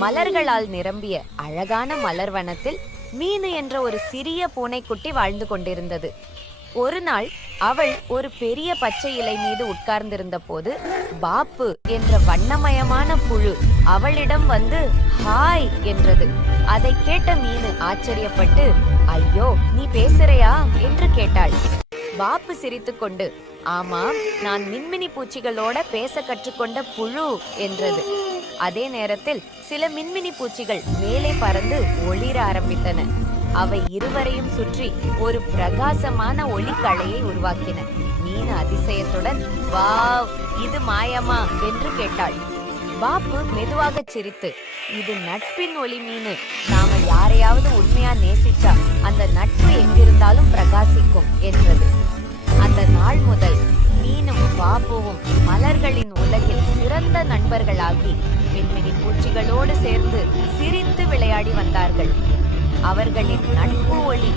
மலர்களால் நிரம்பிய அழகான மலர்வனத்தில் மீனு என்ற ஒரு சிறிய பூனைக்குட்டி வாழ்ந்து கொண்டிருந்தது. ஒரு நாள் அவள் ஒரு பெரிய பச்சை இலை மீது உட்கார்ந்திருந்த போது பாப்பு என்ற வண்ணமயமான புழு அவளிடம் வந்து ஹாய் என்றது. அதை கேட்ட மீனு ஆச்சரியப்பட்டு, ஐயோ, நீ பேசுறையா என்று கேட்டாள். பாப்பு சிரித்துக்கொண்டு, ஆமாம், நான் மின்மினி பூச்சிகளோட பேச கற்றுக்கொண்ட புழு என்றது. அதே நேரத்தில் சில மின்மினி பூச்சிகள் மேலே பறந்து ஒளிர ஆரம்பித்தன. அவை இருவரையும் சுற்றி ஒரு பிரகாசமான ஒளிக்கலையை உருவாக்கின. மீனு அதிசயத்துடன், வாவ், இது மாயமா என்று கேட்டாள். பாப்பு மெதுவாக சிரித்து, இது நட்பின் ஒளி மீனு. நாம யாரையாவது உண்மையா நேசிச்சா அந்த நட்பு எங்கிருந்தாலும் பிரகாசிக்கும் என்றது. அந்த நாள் முதல் மீனும் பாப்புவும் மலர்களின் உலகில் சிறந்த நண்பர்களாகி மின்மினி பூச்சிகளோடு சேர்ந்து சிரித்து விளையாடி வந்தார்கள். அவர்களின் நட்பு ஒளி